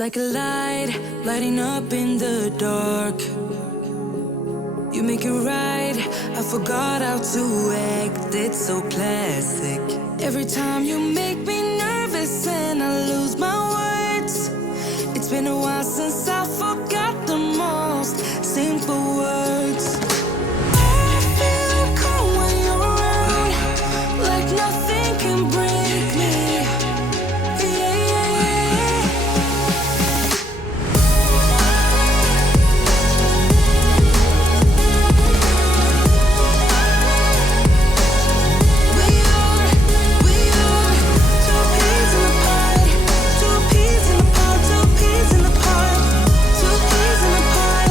like a light, lighting up in the dark. You make it right, I forgot how to act, it's so classic. Every time you make me nervous and I lose my words. It's been a while since I forgot the most simple words. I feel calm when you're around, like nothing can break me. Yeah, yeah, yeah. We are two peas in a pod, two peas in a pod, two peas in a pod, two peas in a pod.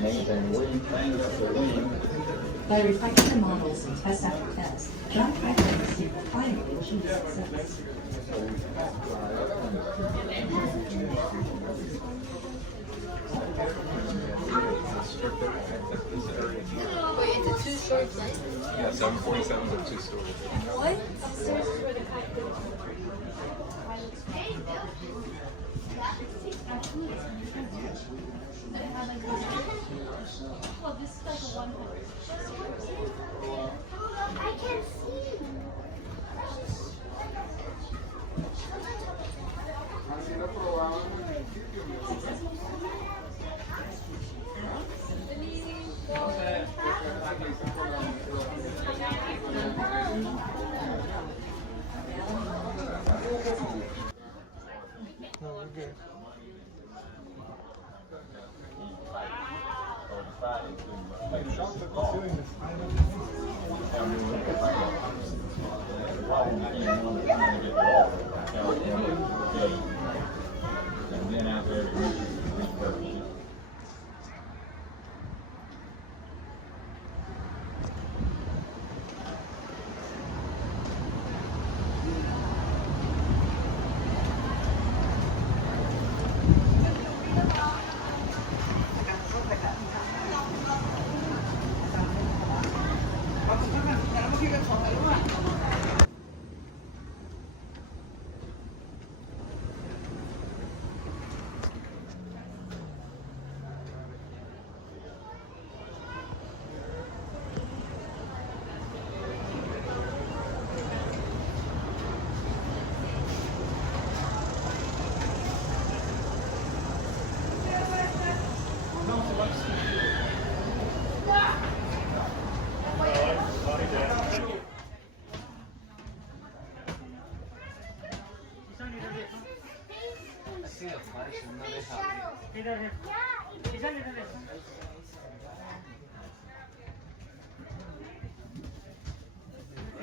By refining the models test after test, John Piper received the final achieved success. Wait, it's a two-story plane? Yeah, 747s are two-story. What? I can't see.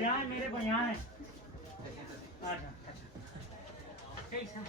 यहाँ है मेरे को यहाँ है अच्छा कैसा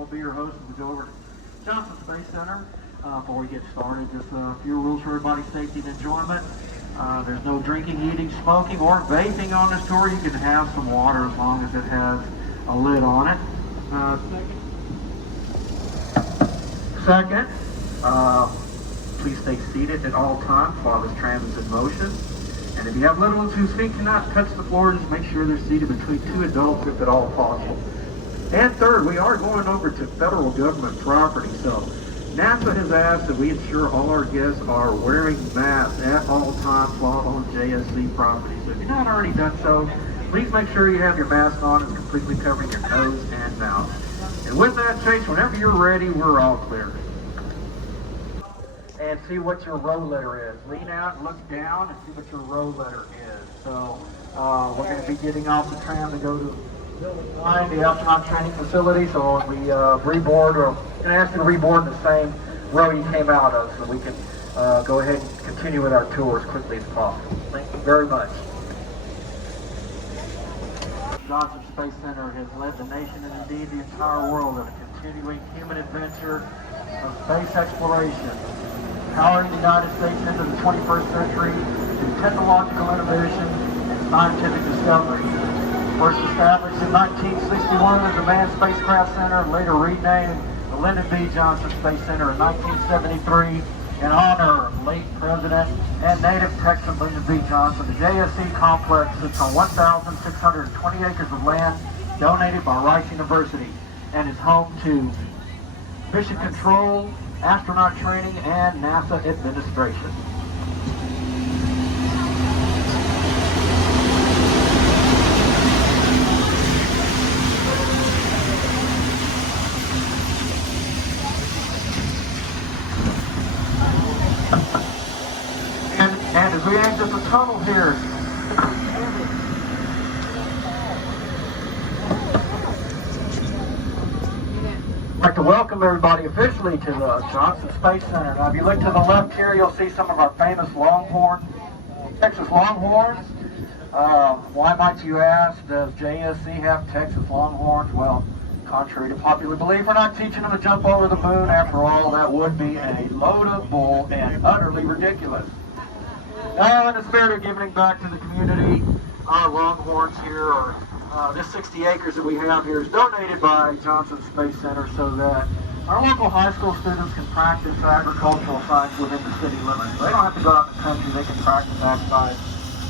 will be your host as we go over to Johnson Space Center. Before we get started, just a few rules for everybody's safety and enjoyment. There's no drinking, eating, smoking, or vaping on this tour. You can have some water as long as it has a lid on it. Second, please stay seated at all times while this tram is in motion. And if you have little ones whose feet cannot touch the floor, just make sure they're seated between two adults if at all possible. And third, we are going over to federal government property, so NASA has asked that we ensure all our guests are wearing masks at all times while on JSC property. So if you're not already done so, please make sure you have your mask on. It's completely covering your nose and mouth. And with that, Chase, whenever you're ready, we're all clear. And see what your row letter is. Lean out, look down, and see what your row letter is. So we're going to be getting off the tram to go to Building 9, the astronaut training facility. So when we reboard, or going to ask you to reboard in the same row you came out of, so we can go ahead and continue with our tour as quickly as possible. Thank you very much. Johnson Space Center has led the nation and indeed the entire world in a continuing human adventure of space exploration, powering the United States into the 21st century through technological innovation and scientific discovery. First established in 1961 as the Manned Spacecraft Center, later renamed the Lyndon B. Johnson Space Center in 1973 in honor of late President and native Texan Lyndon B. Johnson. The JSC complex sits on 1,620 acres of land donated by Rice University and is home to mission control, astronaut training, and NASA administration. And as we exit the tunnel here, I'd like to welcome everybody officially to the Johnson Space Center. Now, if you look to the left here, you'll see some of our famous Longhorn, Texas Longhorns. Why might you ask, does JSC have Texas Longhorns? Well, contrary to popular belief, we're not teaching them to jump over the moon. After all, that would be a load of bull and utterly ridiculous. Now, in the spirit of giving back to the community, our Longhorns here are this 60 acres that we have here is donated by Johnson Space Center so that our local high school students can practice agricultural science within the city limits. They don't have to go out in the country, they can practice ag science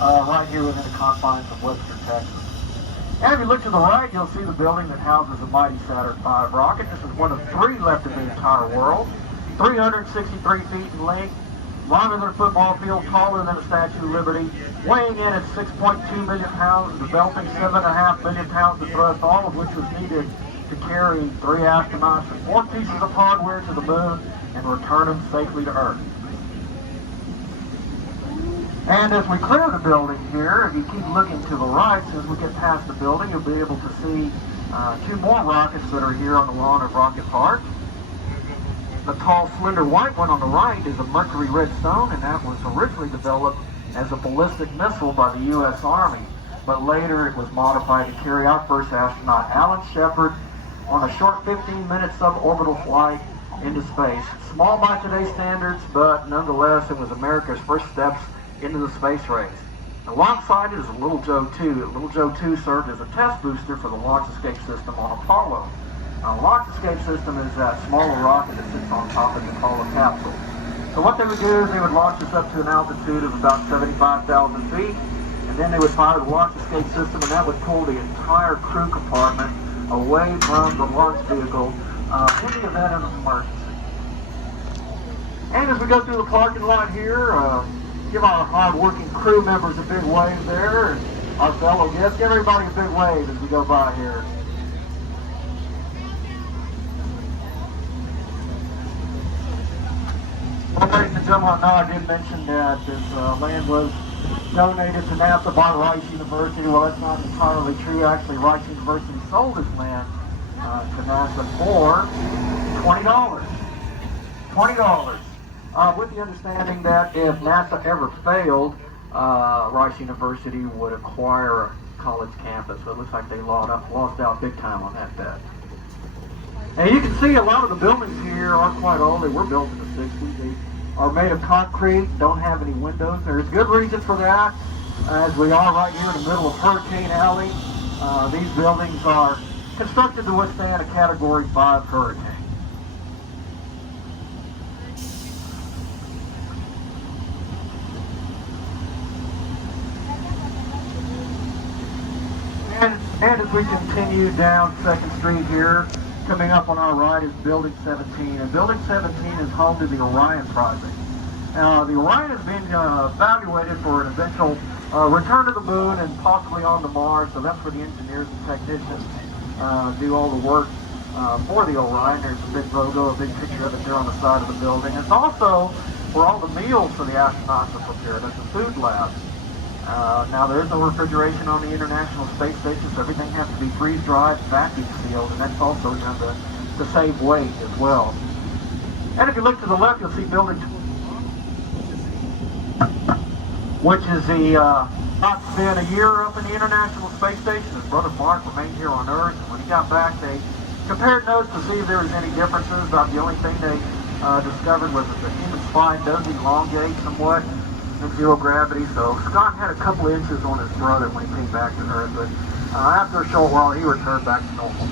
right here within the confines of Western Texas. And if you look to the right, you'll see the building that houses the mighty Saturn V rocket. This is one of 3 left in the entire world, 363 feet in length, longer than a football field, taller than the Statue of Liberty, weighing in at 6.2 million pounds, developing 7.5 million pounds of thrust, all of which was needed to carry 3 astronauts and 4 pieces of hardware to the moon and return them safely to Earth. And as we clear the building here, if you keep looking to the right, as we get past the building, you'll be able to see 2 more rockets that are here on the lawn of Rocket Park. The tall, slender white one on the right is a Mercury Redstone, and that was originally developed as a ballistic missile by the U.S. Army. But later it was modified to carry our first astronaut, Alan Shepard, on a short 15-minute suborbital flight into space. Small by today's standards, but nonetheless it was America's first steps into the space race. Alongside it is a Little Joe 2. Little Joe 2 served as a test booster for the launch escape system on Apollo. Now, the launch escape system is that smaller rocket that sits on top of the Apollo capsule. So what they would do is they would launch us up to an altitude of about 75,000 feet, and then they would fire the launch escape system, and that would pull the entire crew compartment away from the launch vehicle in the event of an emergency. And as we go through the parking lot here, give our hard-working crew members a big wave there, and our fellow guests, give everybody a big wave as we go by here. Well, ladies and gentlemen, now I did mention that this land was donated to NASA by Rice University. Well, that's not entirely true. Actually, Rice University sold this land to NASA for $20. $20. With the understanding that if NASA ever failed, Rice University would acquire a college campus. So it looks like they lost out big time on that bet. And you can see a lot of the buildings here are quite old. They were built in the 60s. They are made of concrete, don't have any windows. There's good reason for that, as we are right here in the middle of Hurricane Alley. These buildings are constructed to withstand a Category 5 hurricane. And as we continue down 2nd Street here, coming up on our right is Building 17. And Building 17 is home to the Orion project. The Orion has been evaluated for an eventual return to the moon and possibly on to Mars. So that's where the engineers and technicians do all the work for the Orion. There's a big logo, a big picture of it there on the side of the building. It's also where all the meals for the astronauts are prepared. It's a food lab. Now there is no refrigeration on the International Space Station, so everything has to be freeze-dried, vacuum sealed, and that's also done to save weight as well. And if you look to the left, you'll see Building 2, which is the not spent a year up in the International Space Station. His brother Mark remained here on Earth, and when he got back, they compared notes to see if there was any differences. About the only thing they discovered was that the human spine does elongate somewhat in zero gravity. So Scott had a couple inches on his brother when he came back to Earth, but after a short while, he returned back to normal.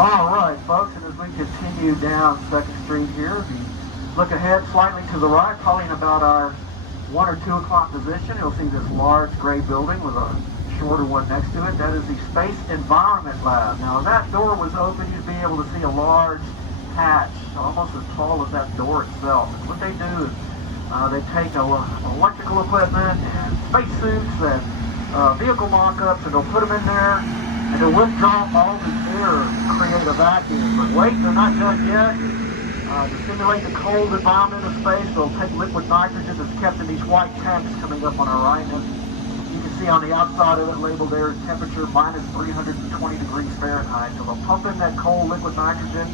All right, folks, and as we continue down 2nd Street here, if you look ahead slightly to the right, probably in about our 1 or 2 o'clock position, you'll see this large gray building with a shorter one next to it. That is the Space Environment Lab. Now, if that door was open, you'd be able to see a large hatch, almost as tall as that door itself. And what they do is they take electrical equipment and spacesuits and vehicle mock-ups, and they'll put them in there, and they'll withdraw all the air to create a vacuum. But wait, they're not done yet. To simulate the cold environment of space, they'll take liquid nitrogen that's kept in these white tanks coming up on our right. And you can see on the outside of it labeled there is temperature minus 320 degrees Fahrenheit. So they'll pump in that cold liquid nitrogen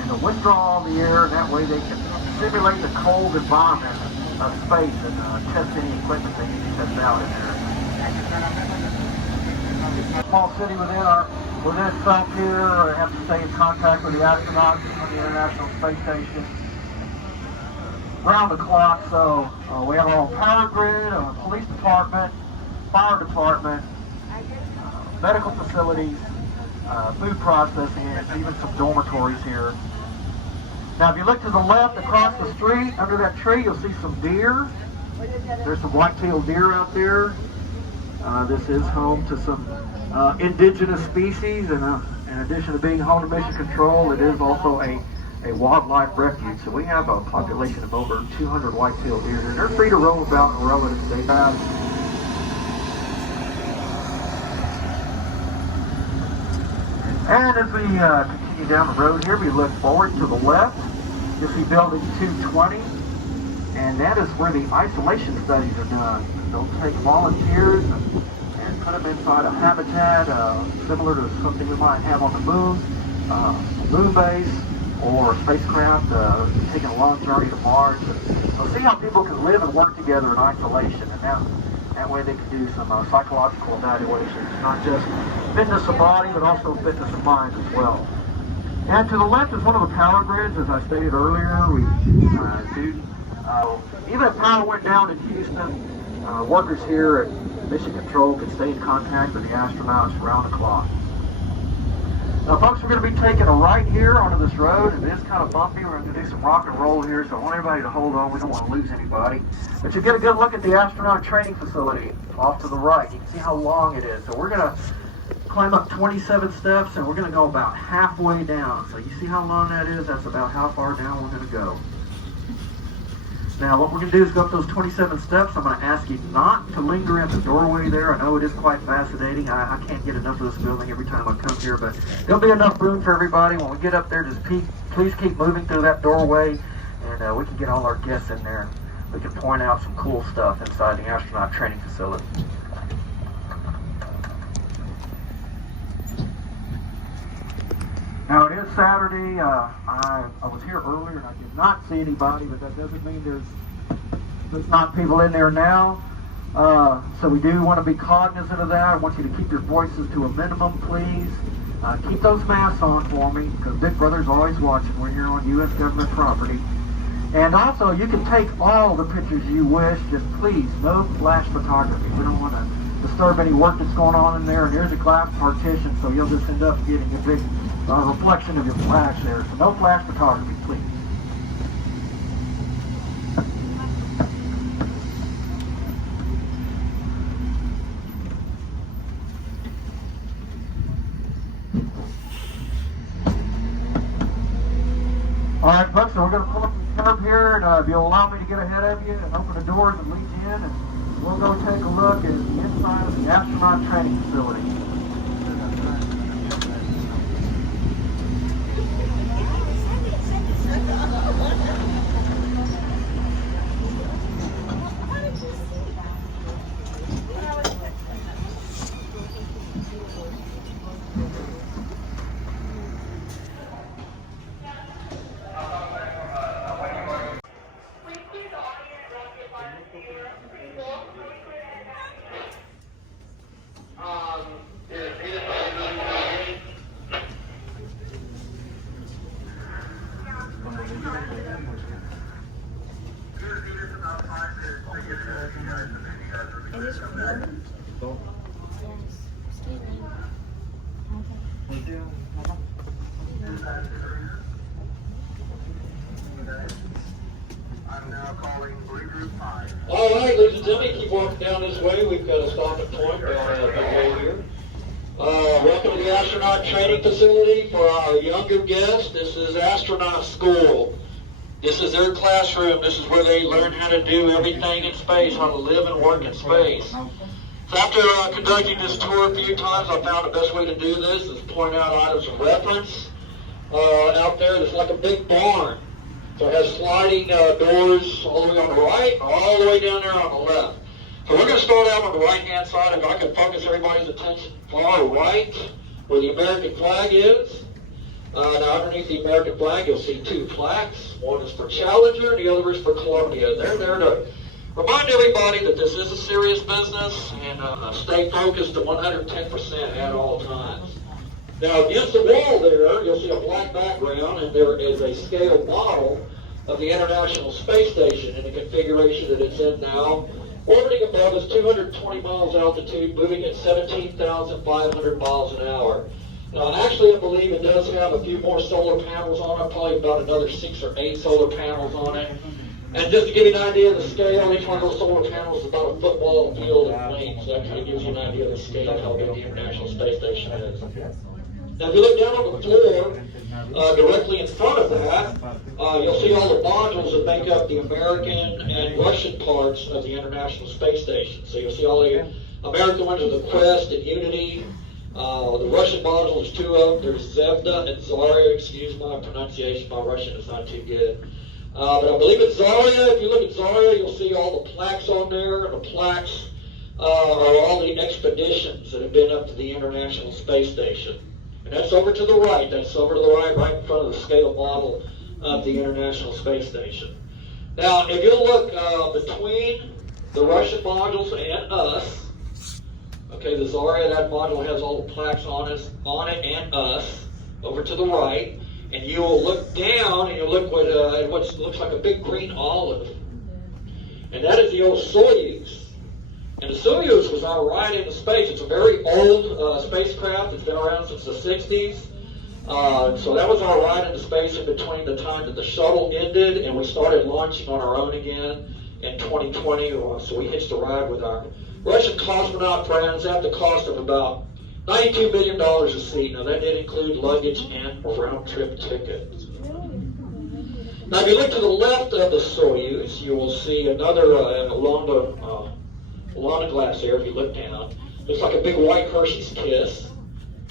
and they'll withdraw all the air, and that way they can simulate the cold environment of space and test any equipment they need to test out in there. Small city within itself here. I have to stay in contact with the astronauts on the International Space Station around the clock. So we have our own power grid, a police department, fire department, medical facilities, food processing, and even some dormitories here. Now if you look to the left across the street, under that tree, you'll see some deer. There's some white-tailed deer out there. This is home to some indigenous species, and in addition to being home to Mission Control, it is also a wildlife refuge. So we have a population of over 200 white-tailed deer, and they're free to roam about in relative state. And as we continue down the road here, we look forward to the left. You'll see Building 220, and that is where the isolation studies are done. They'll take volunteers and put them inside a habitat similar to something we might have on the moon, a moon base, or a spacecraft taking a long journey to Mars. And we'll see how people can live and work together in isolation, and that way they can do some psychological evaluations, not just fitness of body, but also fitness of mind as well. And to the left is one of the power grids. As I stated earlier, we even if power went down in Houston, workers here at Mission Control can stay in contact with the astronauts around the clock. Now folks, we're going to be taking a right here onto this road. It is kind of bumpy. We're going to do some rock and roll here, so I want everybody to hold on. We don't want to lose anybody. But you get a good look at the astronaut training facility off to the right. You can see how long it is. So we're going to climb up 27 steps, and we're going to go about halfway down. So you see how long that is? That's about how far down we're going to go. Now what we're going to do is go up those 27 steps. I'm going to ask you not to linger at the doorway there. I know it is quite fascinating. I can't get enough of this building every time I come here, but there'll be enough room for everybody. When we get up there, just please keep moving through that doorway, and we can get all our guests in there. we can point out some cool stuff inside the astronaut training facility. Now it is Saturday. I was here earlier and I did not see anybody, but that doesn't mean there's not people in there now. So we do want to be cognizant of that. I want you to keep your voices to a minimum, please. Keep those masks on for me, because Big Brother's always watching. We're here on U.S. government property. And also, you can take all the pictures you wish, just please, no flash photography. We don't want to disturb any work that's going on in there. And there's a glass partition, so you'll just end up getting a big reflection of your flash there. So no flash photography, please. All right, folks, so we're going to pull up the curb here, and if you'll allow me to get ahead of you and open the doors and lead you in, and we'll go take a look at the inside of the astronaut training facility. All right, ladies and gentlemen, keep walking down this way. We've got a stopping point down the way here. Welcome to the astronaut training facility. For our younger guests, this is astronaut school. This is their classroom. This is where they learn how to do everything in space, how to live and work in space. So after conducting this tour a few times, I found the best way to do this is point out items of reference. Out there, it's like a big barn. So it has sliding doors all the way on the right, all the way down there on the left. So we're going to start out on the right-hand side. If I can focus everybody's attention far right, where the American flag is. Now underneath the American flag, you'll see two plaques. One is for Challenger, and the other is for Columbia. They're there to remind everybody that this is a serious business, and stay focused to 110% at all times. Now, against the wall there, you'll see a black background, and there is a scale model of the International Space Station in the configuration that it's in now. Orbiting above is 220 miles altitude, moving at 17,500 miles an hour. Now, actually, I believe it does have a few more solar panels on it, probably about another 6 or 8 solar panels on it. And just to give you an idea of the scale, each one of those solar panels is about a football field in length, so that kind of gives you an idea of the scale of how big the International Space Station is. Now, if you look down on the floor, directly in front of that, you'll see all the modules that make up the American and Russian parts of the International Space Station. So you'll see all the American ones are the Quest and Unity. The Russian modules, there's 2 of them. There's Zvezda and Zarya. Excuse my pronunciation. My Russian is not too good. But I believe it's Zarya. If you look at Zarya, you'll see all the plaques on there. And the plaques are all the expeditions that have been up to the International Space Station. And that's over to the right. That's over to the right, right in front of the scale model of the International Space Station. Now, if you look between the Russian modules and us, okay, the Zarya, that module has all the plaques on it and us, over to the right. And you will look down and you'll look at what looks like a big green olive. And that is the old Soyuz. And the Soyuz was our ride into space. It's a very old spacecraft. It's been around since the 60s. So that was our ride into space in between the time that the shuttle ended and we started launching on our own again in 2020. So we hitched a ride with our Russian cosmonaut friends at the cost of about $92 million a seat. Now that did include luggage and round-trip tickets. Now if you look to the left of the Soyuz, you will see another along the glass there. If you look down, looks like a big white Hershey's Kiss.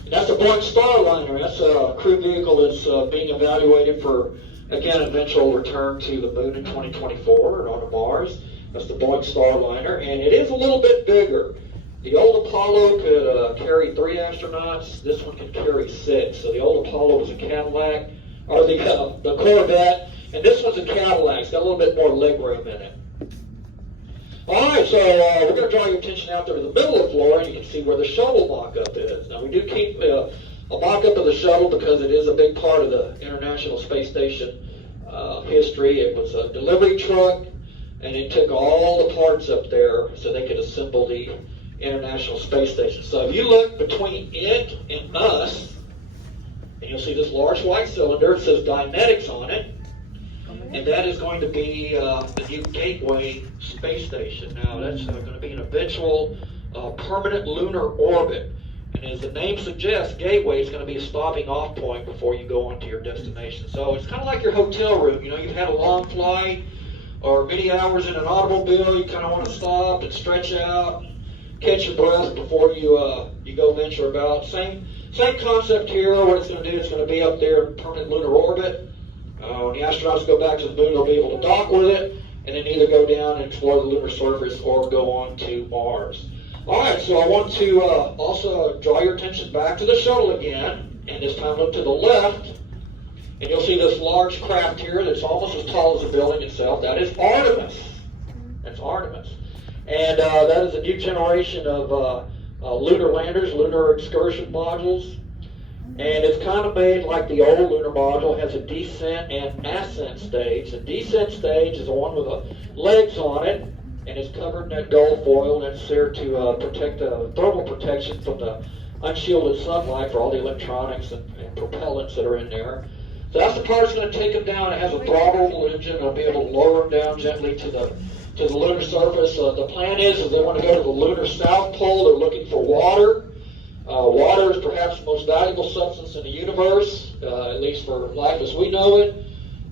And that's a Boeing Starliner. That's a crew vehicle that's being evaluated for Again, eventual return to the moon in 2024 and onto Mars. That's the Boeing Starliner, and it is a little bit bigger. The old Apollo could carry 3 astronauts. This one can carry 6. So the old Apollo was a Cadillac, or the Corvette, and this one's a Cadillac. It's got a little bit more legroom in it. All right, so we're going to draw your attention out there to the middle of the floor, and you can see where the shuttle mock-up is. Now, we do keep a mock-up of the shuttle because it is a big part of the International Space Station history. It was a delivery truck, and it took all the parts up there so they could assemble the International Space Station. So if you look between it and us, and you'll see this large white cylinder. It says Dynetics on it, and that is going to be the new Gateway space station. Now that's going to be an eventual permanent lunar orbit, and as the name suggests, Gateway is going to be a stopping off point before you go on to your destination. So it's kind of like your hotel room. You know, you've had a long flight or many hours in an automobile. You kind of want to stop and stretch out, catch your breath before you go venture about. Same concept here. What it's going to do, it's going to be up there in permanent lunar orbit. When the astronauts go back to the moon, they'll be able to dock with it and then either go down and explore the lunar surface or go on to Mars. All right, so I want to also draw your attention back to the shuttle again, and this time look to the left, and you'll see this large craft here that's almost as tall as the building itself. That is Artemis. That's Artemis. And that is a new generation of lunar landers, lunar excursion modules. And it's kind of made like the old lunar module. It has a descent and ascent stage. The descent stage is the one with the legs on it, and it's covered in that gold foil, and it's there to protect thermal protection from the unshielded sunlight for all the electronics and propellants that are in there. So that's the part that's going to take them down. It has a throttleable engine. It'll be able to lower them down gently to the lunar surface. The plan is they want to go to the lunar south pole. They're looking for water. Water is perhaps the most valuable substance in the universe, at least for life as we know it.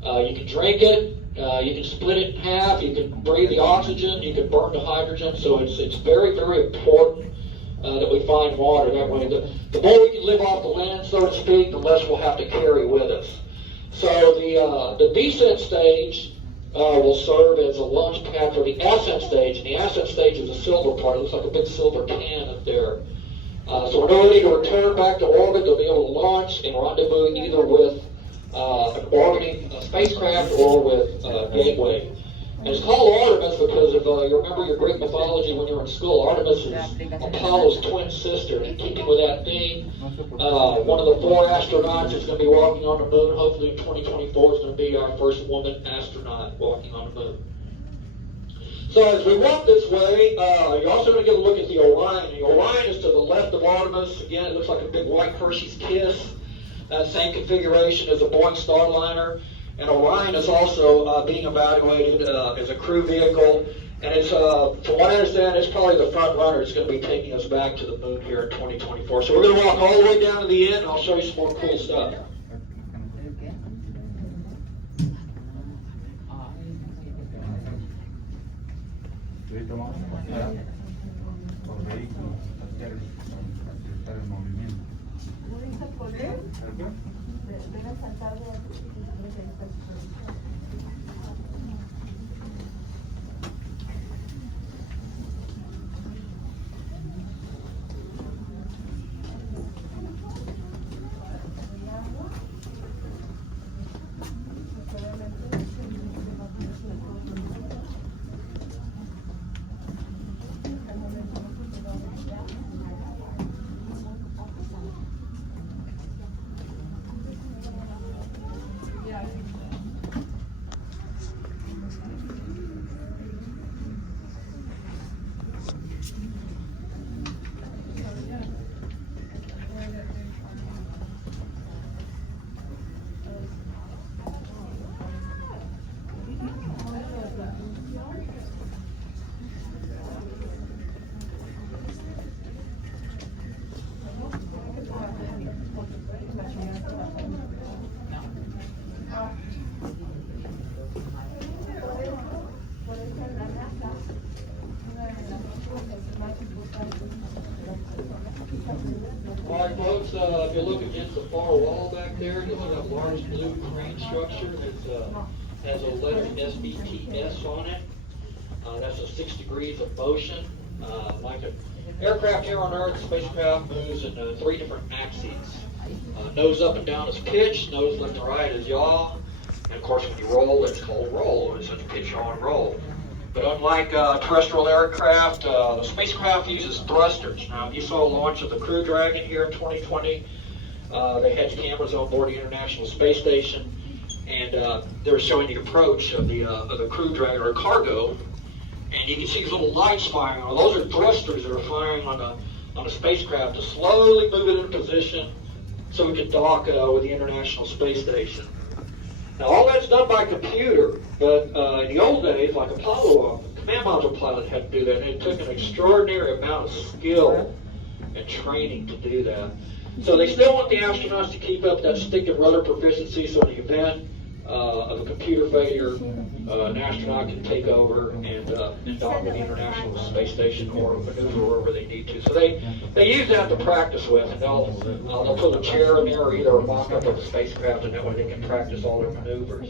You can drink it. You can split it in half. You can breathe the oxygen. You can burn the hydrogen. So it's very, very important that we find water that way. The more we can live off the land, so to speak, the less we'll have to carry with us. So the descent stage will serve as a launch pad for the ascent stage. And the ascent stage is a silver part. It looks like a big silver can up there. So when they're ready to return back to orbit, they'll be able to launch and rendezvous either with an orbiting spacecraft or with Gateway. And it's called Artemis because if you remember your Greek mythology when you were in school, Artemis is Apollo's twin sister. And in keeping with that theme, one of the 4 astronauts is going to be walking on the moon. Hopefully in 2024 is going to be our first woman astronaut walking on the moon. So as we walk this way, you're also going to get a look at the Orion. The Orion is to the left of Artemis. Again, it looks like a big white Hershey's Kiss. Same configuration as a Boeing Starliner. And Orion is also being evaluated as a crew vehicle. And it's, from what I understand, it's probably the front runner. It's going to be taking us back to the moon here in 2024. So we're going to walk all the way down to the end, and I'll show you some more cool stuff. if you look against the far wall back there, you'll see that large blue crane structure that has a letter SBTS on it. That's a 6 degrees of motion. Like an aircraft here on Earth, spacecraft moves in 3 different axes. Nose up and down is pitch, nose left and right is yaw, and of course when you roll, it's called roll. It's such pitch, yaw, and roll. But unlike terrestrial aircraft, the spacecraft uses thrusters. Now, if you saw a launch of the Crew Dragon here in 2020, they had cameras on board the International Space Station, and they were showing the approach of the Crew Dragon or cargo, and you can see these little lights firing. Well, those are thrusters that are firing on the spacecraft to slowly move it into position so we can dock with the International Space Station. Now, all that's done by computer, but in the old days, like Apollo, command module pilot had to do that, and it took an extraordinary amount of skill and training to do that. So they still want the astronauts to keep up that stick and rudder proficiency, so in the event of a computer failure, an astronaut can take over and dock with the International Space Station or maneuver wherever they need to. So they use that to practice with, and they'll put a chair in there or either a mock-up of the spacecraft, and that way they can practice all their maneuvers.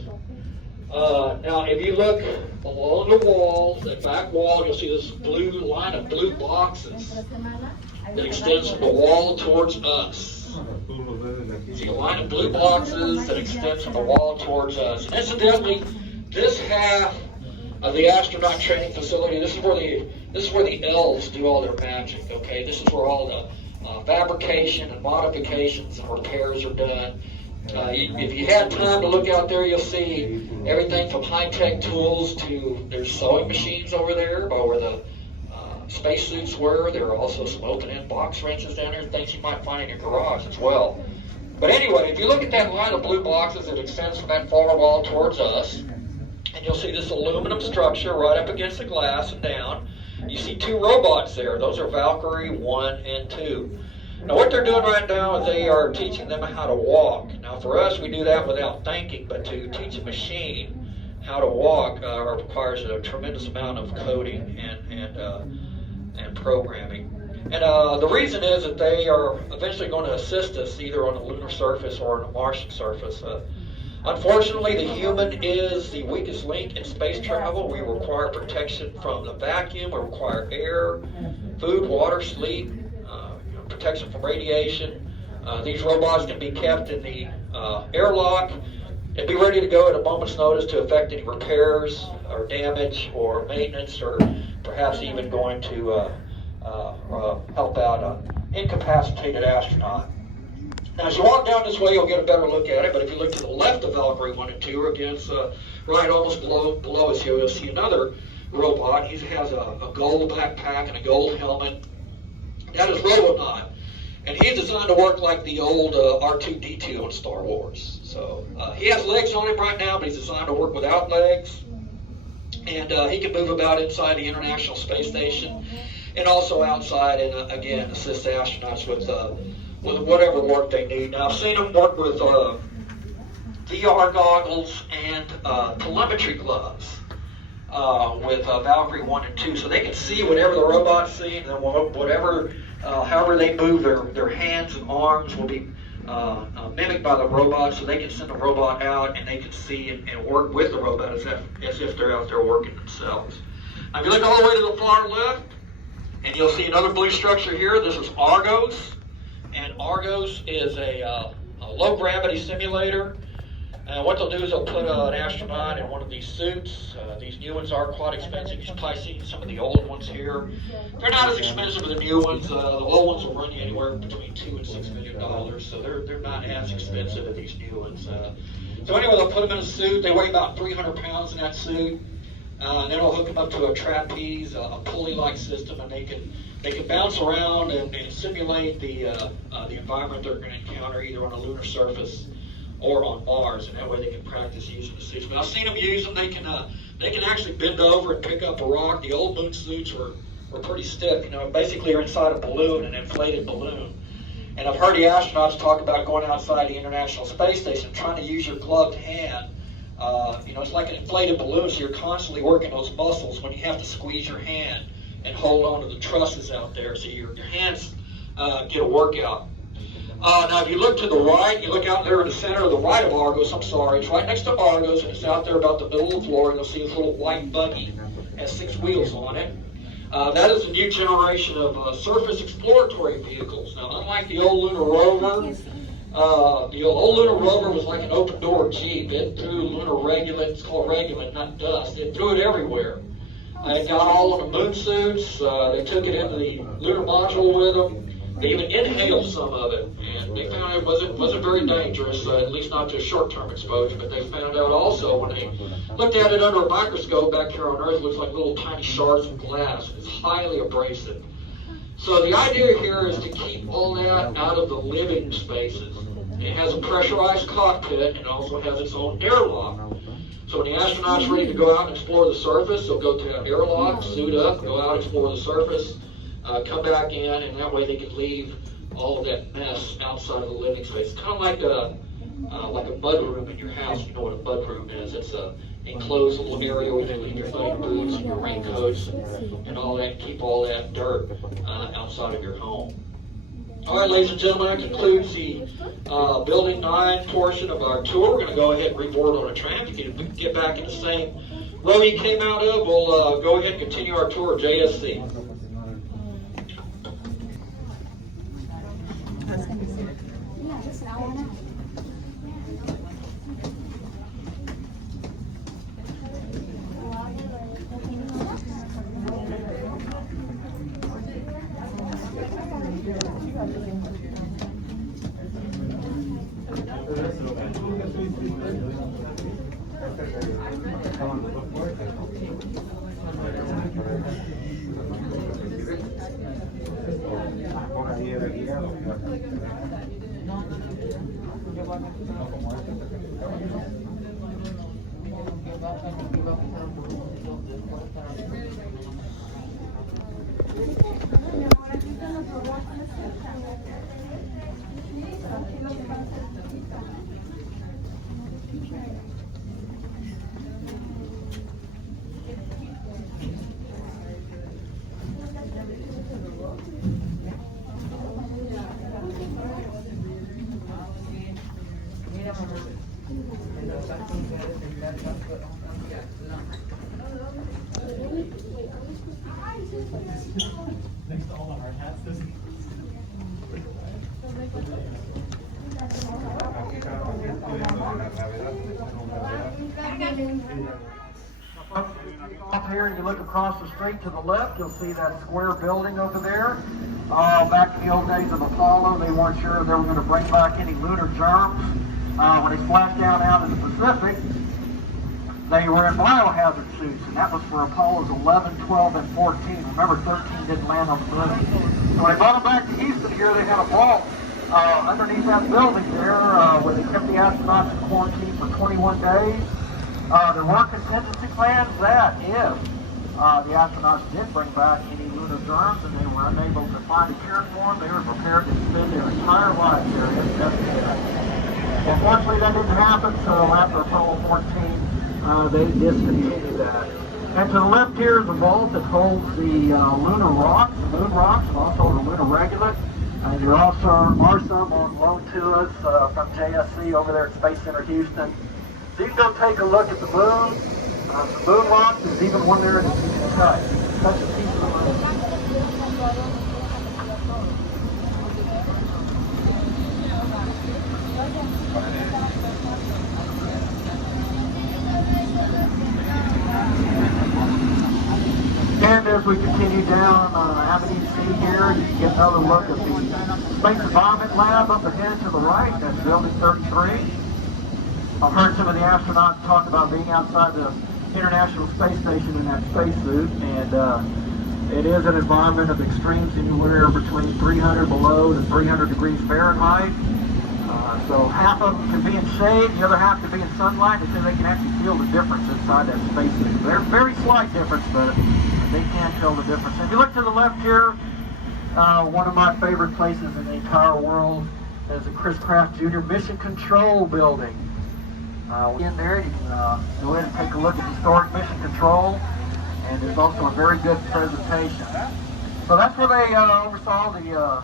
Now, if you look along the walls, that back wall, you'll see this blue line of blue boxes that extends from the wall towards us. See a line of blue boxes that extends from the wall towards us. And incidentally, this half of the astronaut training facility, this is where the elves do all their magic. Okay, this is where all the fabrication and modifications and repairs are done. If you had time to look out there, you'll see everything from high-tech tools to there's sewing machines over there by where the spacesuits were. There are also some open-end box wrenches down there, things you might find in your garage as well. But anyway, if you look at that line of blue boxes that extends from that far wall towards us, and you'll see this aluminum structure right up against the glass and down. You see 2 robots there. Those are Valkyrie 1 and 2. Now what they're doing right now is they are teaching them how to walk. Now for us, we do that without thinking, but to teach a machine how to walk requires a tremendous amount of coding and programming. And the reason is that they are eventually going to assist us either on the lunar surface or on the Martian surface. Unfortunately, the human is the weakest link in space travel. We require protection from the vacuum. We require air, food, water, sleep, protection from radiation. These robots can be kept in the airlock and be ready to go at a moment's notice to effect any repairs or damage or maintenance, or perhaps even going to help out an incapacitated astronaut. Now, as you walk down this way, you'll get a better look at it, but if you look to the left of Valkyrie 1 and 2, or against right almost below us here, you'll see another robot. He has a gold backpack and a gold helmet. That is Robonaut, and he's designed to work like the old R2-D2 on Star Wars. So he has legs on him right now, but he's designed to work without legs, and he can move about inside the International Space Station and also outside, and again assist the astronauts with whatever work they need. Now, I've seen them work with VR goggles and telemetry gloves with Valkyrie 1 and 2, so they can see whatever the robots see, and then whatever, however they move their hands and arms will be mimicked by the robot, so they can send the robot out and they can see and work with the robot as if they're out there working themselves. Now, if you look all the way to the far left, and you'll see another blue structure here. This is Argos, and Argos is a low-gravity simulator. And what they'll do is they'll put an astronaut in one of these suits. These new ones are quite expensive. You've probably seen some of the old ones here. They're not as expensive as the new ones. The old ones will run you anywhere between $2 and $6 million, so they're not as expensive as these new ones. So anyway, they'll put them in a suit. They weigh about 300 pounds in that suit. And then we'll hook them up to a trapeze, a pulley-like system, and they can bounce around and simulate the environment they're going to encounter either on a lunar surface or on Mars, and that way they can practice using the suits. But I've seen them use them. They can actually bend over and pick up a rock. The old moon suits were pretty stiff. Basically you're inside a balloon, an inflated balloon. And I've heard the astronauts talk about going outside the International Space Station, trying to use your gloved hand. It's like an inflated balloon, so you're constantly working those muscles when you have to squeeze your hand and hold on to the trusses out there, so your hands get a workout. Now, if you look to the right, you look out there in the center of the right of Argos, I'm sorry, it's right next to Argos, and it's out there about the middle of the floor, and you'll see this little white buggy. It has 6 wheels on it. That is a new generation of surface exploratory vehicles. Now, unlike the old Lunar Rover, the old Lunar Rover was like an open-door Jeep. It threw lunar regolith, it's called regolith, not dust. It threw it everywhere. It got all on the moon suits. They took it into the lunar module with them. They even inhaled some of it, and they found it wasn't very dangerous, at least not to short-term exposure. But they found out also when they looked at it under a microscope back here on Earth, it looks like little tiny shards of glass. It's highly abrasive. So the idea here is to keep all that out of the living spaces. It has a pressurized cockpit and also has its own airlock. So when the astronaut's ready to go out and explore the surface, they'll go to an airlock, suit up, go out, explore the surface, come back in, and that way they can leave all of that mess outside of the living space. It's kind of like a mud room in your house. You know what a mud room is. It's a enclosed little area where you can leave your funny boots and your raincoats and all that, and keep all that dirt outside of your home. All right, ladies and gentlemen, that concludes the Building 9 portion of our tour. We're going to go ahead and reboard on a tram. If you can get back in the same row you came out of, we'll go ahead and continue our tour of JSC. Up here, and you look across the street to the left, you'll see that square building over there. Back in the old days of Apollo, they weren't sure if they were going to bring back any lunar germs. When they splashed down out in the Pacific, they were in biohazard suits, and that was for Apollos 11, 12, and 14. Remember, 13 didn't land on the moon. So when they brought them back to Houston here, they had a vault underneath that building there where they kept the astronauts in quarantine for 21 days. There were contingency plans that if the astronauts did bring back any lunar germs and they were unable to find a cure for them, they were prepared to spend their entire lives here investigating. Unfortunately, that didn't happen, so after Apollo 14, they discontinued that. And to the left here is a vault that holds the lunar rocks, the moon rocks, and also the lunar regolith. And there also are some on loan to us from JSC over there at Space Center Houston. So you can go take a look at the moon. The moon rock, there's even one there that you can touch. Touch a piece of the moon. And as we continue down Avenue C here, you can get another look at the Space Environment Lab up ahead to the right. That's Building 33. I've heard some of the astronauts talk about being outside the International Space Station in that spacesuit, and it is an environment of extremes anywhere between 300 below to 300 degrees Fahrenheit. So half of them can be in shade, the other half can be in sunlight, and so they can actually feel the difference inside that spacesuit. They're very slight difference, but they can tell the difference. If you look to the left here, one of my favorite places in the entire world is the Chris Kraft Jr. Mission Control Building. In there, you can go ahead and take a look at historic mission control, and there's also a very good presentation. So that's where they oversaw the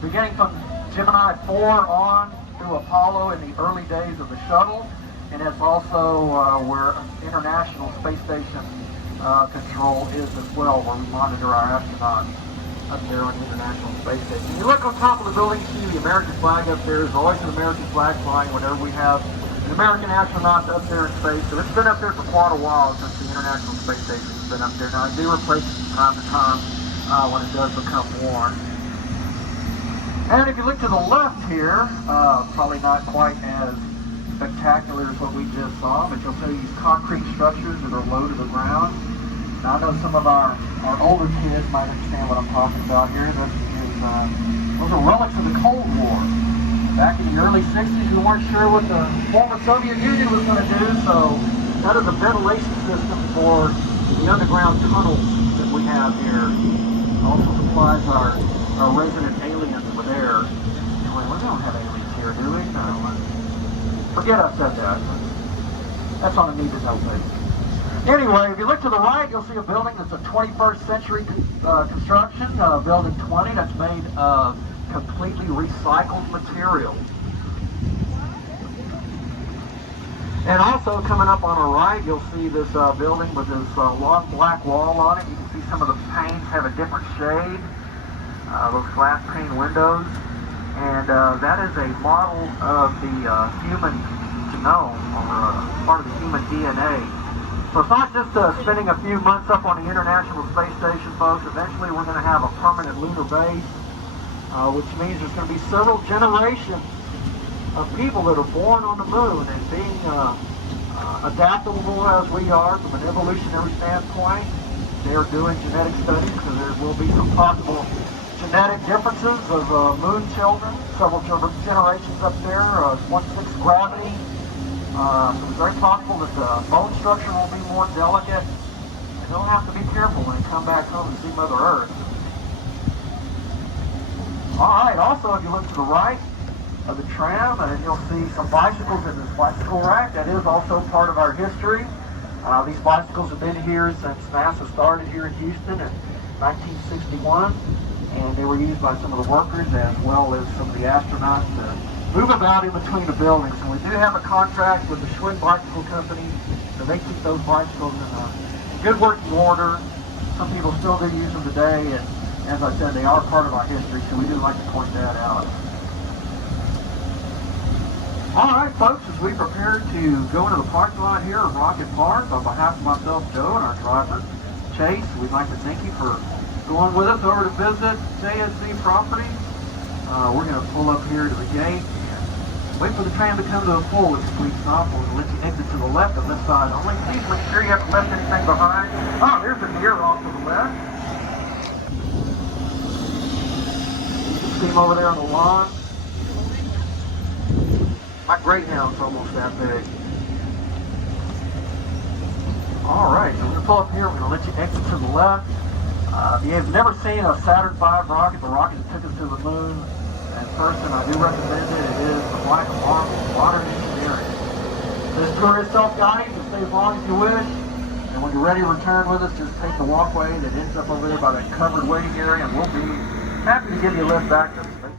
beginning from Gemini 4 on through Apollo in the early days of the shuttle. And it's also where International Space Station control is as well, where we monitor our astronauts up there on the International Space Station. You look on top of the building, you see the American flag up there. There's always an American flag flying whenever we have an American astronaut up there in space. So it's been up there for quite a while since the International Space Station's been up there. Now, I do replace it from time to time when it does become worn. And if you look to the left here, probably not quite as spectacular as what we just saw, but you'll see these concrete structures that are low to the ground. Now, I know some of our older kids might understand what I'm talking about here. Those are relics of the Cold War. Back in the early 60s, we weren't sure what the former Soviet Union was going to do, so that is a ventilation system for the underground tunnels that we have here. It also supplies our resident aliens with air. We don't have aliens here, do we? No. Forget I said that. That's on a need to know basis. Anyway, if you look to the right, you'll see a building that's a 21st century construction, Building 20, that's made of completely recycled material. And also coming up on our right, you'll see this building with this long black wall on it. You can see some of the panes have a different shade, those glass pane windows. And that is a model of the human genome, or part of the human DNA. So it's not just spending a few months up on the International Space Station, folks. Eventually we're going to have a permanent lunar base, which means there's going to be several generations of people that are born on the moon and being adaptable as we are from an evolutionary standpoint. They are doing genetic studies because there will be some possible genetic differences of moon children, several generations up there, 1/6 gravity. So it's very possible that the bone structure will be more delicate, and they'll have to be careful when they come back home and see Mother Earth. Alright, also if you look to the right of the tram, and you'll see some bicycles in this bicycle rack. That is also part of our history. These bicycles have been here since NASA started here in Houston in 1961. And they were used by some of the workers as well as some of the astronauts to move about in between the buildings. And we do have a contract with the Schwinn Bicycle Company, so they keep those bicycles in good working order. Some people still do use them today, and as I said, they are part of our history, so we do like to point that out. All right, folks, as we prepare to go into the parking lot here at Rocket Park, on behalf of myself, Joe, and our driver, Chase, we'd like to thank you for going with us over to visit JSC property. We're going to pull up here to the gate and wait for the tram to come to a full, which is please stop. We'll let you exit to the left of this side only. Please make sure you haven't left anything behind. Oh, there's a deer off to the left. You can see him over there on the lawn. My greyhound's almost that big. All right, so we're going to pull up here. We're going to let you exit to the left. If you've never seen a Saturn V rocket, the rocket that took us to the moon in person, I do recommend it. It is the black marvel of modern engineering. This tour is self-guided. You can stay as long as you wish. And when you're ready to return with us, just take the walkway that ends up over there by that covered waiting area, and we'll be happy to give you a lift back to the space.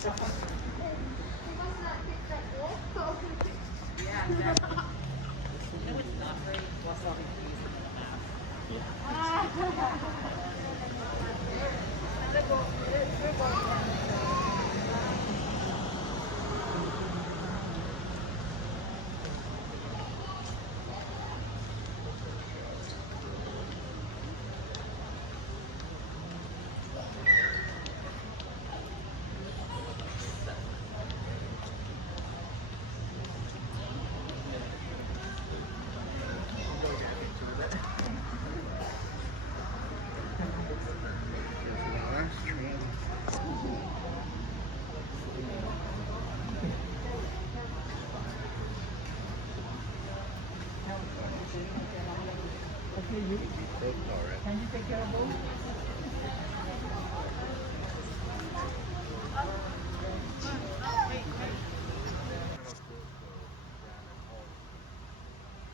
Can you take care of both?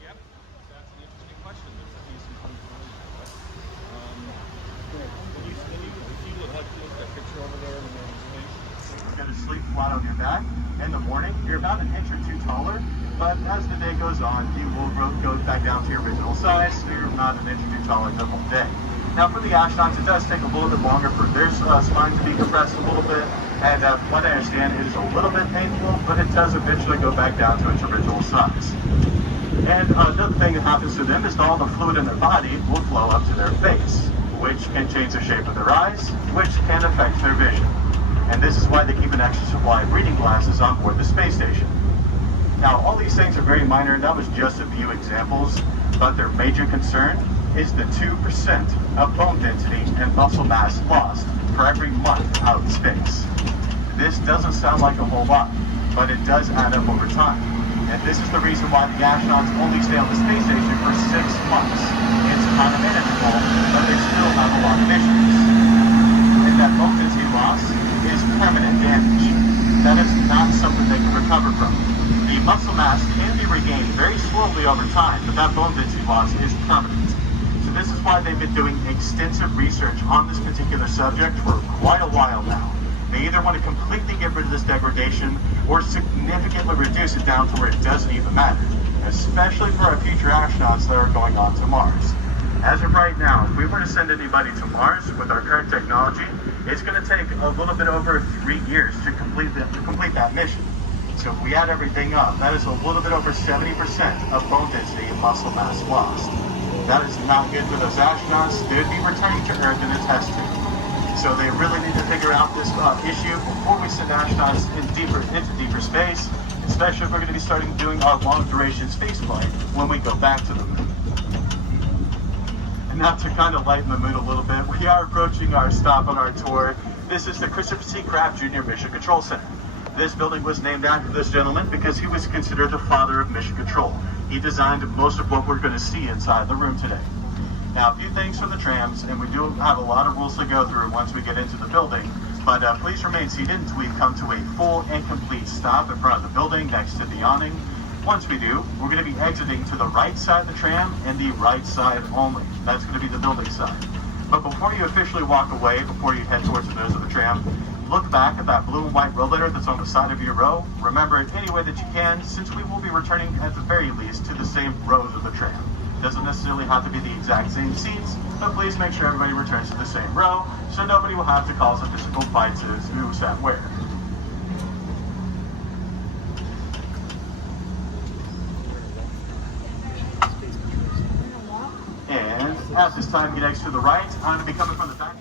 Yep, that's an interesting question. There's a piece in if you look at that picture over there in the man's face. You're going to sleep flat on your back. In the morning, you're about an inch or two taller, but as the day goes on, you will go back down to your original size, so you're not an inch or two taller the whole day. Now for the astronauts, it does take a little bit longer for their spine to be compressed a little bit, and from what I understand, it is a little bit painful, but it does eventually go back down to its original size. And another thing that happens to them is all the fluid in their body will flow up to their face, which can change the shape of their eyes, which can affect their vision. And this is why they keep an extra supply of reading glasses on board the space station. Now, all these things are very minor, and that was just a few examples, but their major concern is the 2% of bone density and muscle mass lost for every month out in space. This doesn't sound like a whole lot, but it does add up over time. And this is the reason why the astronauts only stay on the space station for 6 months. It's kind of manageable, but they still have a lot of issues. And that bone density loss is permanent damage. That is not something they can recover from. The muscle mass can be regained very slowly over time, but that bone density loss is permanent. So this is why they've been doing extensive research on this particular subject for quite a while now. They either want to completely get rid of this degradation or significantly reduce it down to where it doesn't even matter, especially for our future astronauts that are going on to Mars. As of right now, if we were to send anybody to Mars with our current technology, it's going to take a little bit over 3 years to complete that mission. So if we add everything up, that is a little bit over 70% of bone density and muscle mass lost. That is not good for those astronauts. They would be returning to Earth in a test tube. So they really need to figure out this issue before we send astronauts into deeper space, especially if we're going to be starting doing our long-duration spaceflight when we go back to the moon. And now to kind of lighten the mood a little bit, we are approaching our stop on our tour. This is the Christopher C. Kraft Jr. Mission Control Center. This building was named after this gentleman because he was considered the father of mission control. He designed most of what we're going to see inside the room today. Now, a few things from the trams, and we do have a lot of rules to go through once we get into the building, but please remain seated until we come to a full and complete stop in front of the building next to the awning. Once we do, we're going to be exiting to the right side of the tram and the right side only. That's going to be the building side. But before you officially walk away, before you head towards the nose of the tram, look back at that blue and white row letter that's on the side of your row. Remember it any way that you can, since we will be returning at the very least to the same rows of the tram. Doesn't necessarily have to be the exact same seats, but please make sure everybody returns to the same row, so nobody will have to cause a physical fight as to who sat where. And at this time, get next to the right. I'm going to be coming from the back.